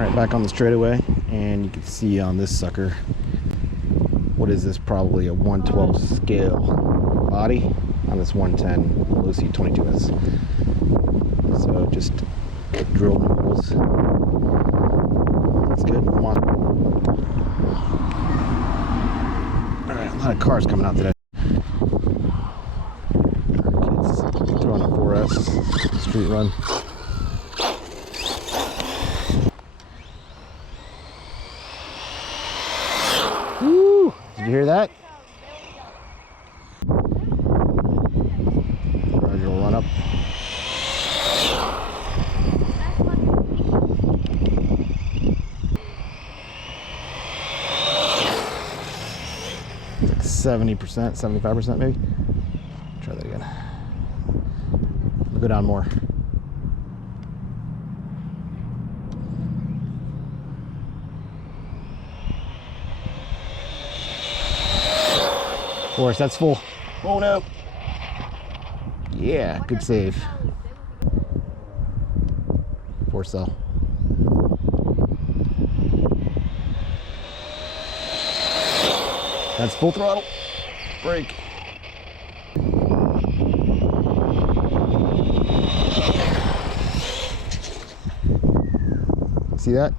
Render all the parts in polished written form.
Alright, back on the straightaway, and you can see on this sucker, what is this, probably a 1/12 scale body on this 110 Losi 22S. So just drill holes. That's good. Come on. Alright, a lot of cars coming out today. Kids throwing a 4S street run. Woo! Did you hear that? Gradual run up. It's like 70%, 75% maybe. Try that again. We'll go down more. Of course, that's full. Oh no. Yeah, good save. Four cell. That's full throttle. Brake. See that?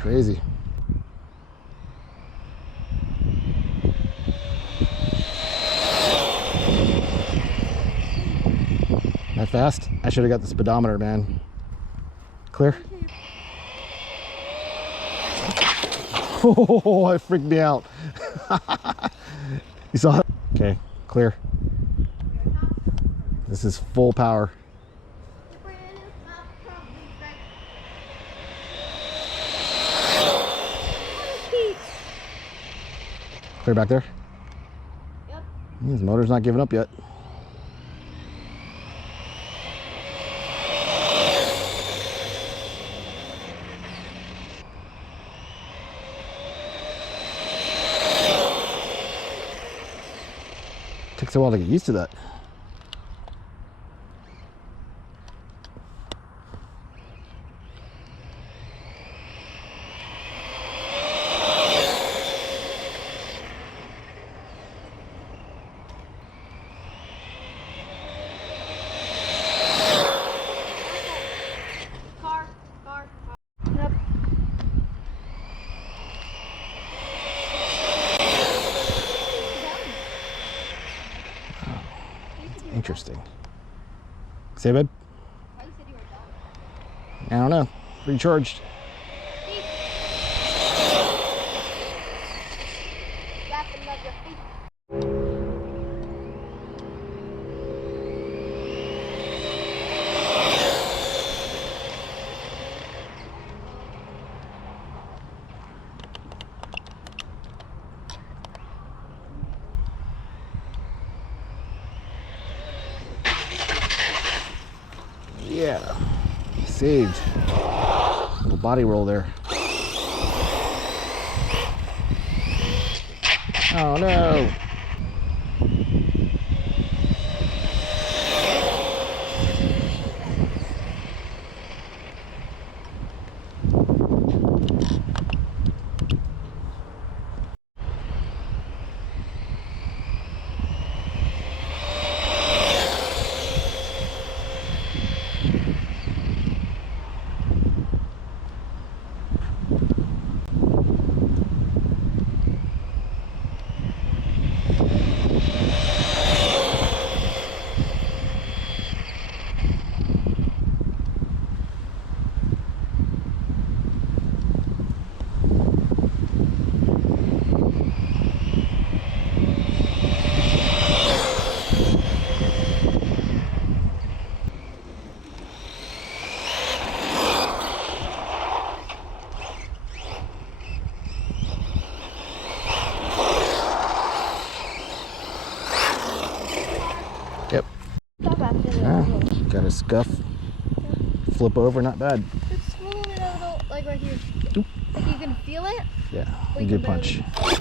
Crazy. That fast? I should have got the speedometer, man. Clear? Oh, it freaked me out. You saw it? Okay, clear. This is full power. Clear back there? Yep. His motor's not giving up yet. Takes a while to get used to that. Yep. Interesting. Say, babe? Why you said you were done? I don't know. Recharged. Wrap another feet. Yeah. Saved. Little body roll there. Oh no. Yep. Stop after that. Ah, got a scuff. Flip over, not bad. It's a little bit of a, like right here. Oop. Like you can feel it? Yeah, But you good can punch. barely-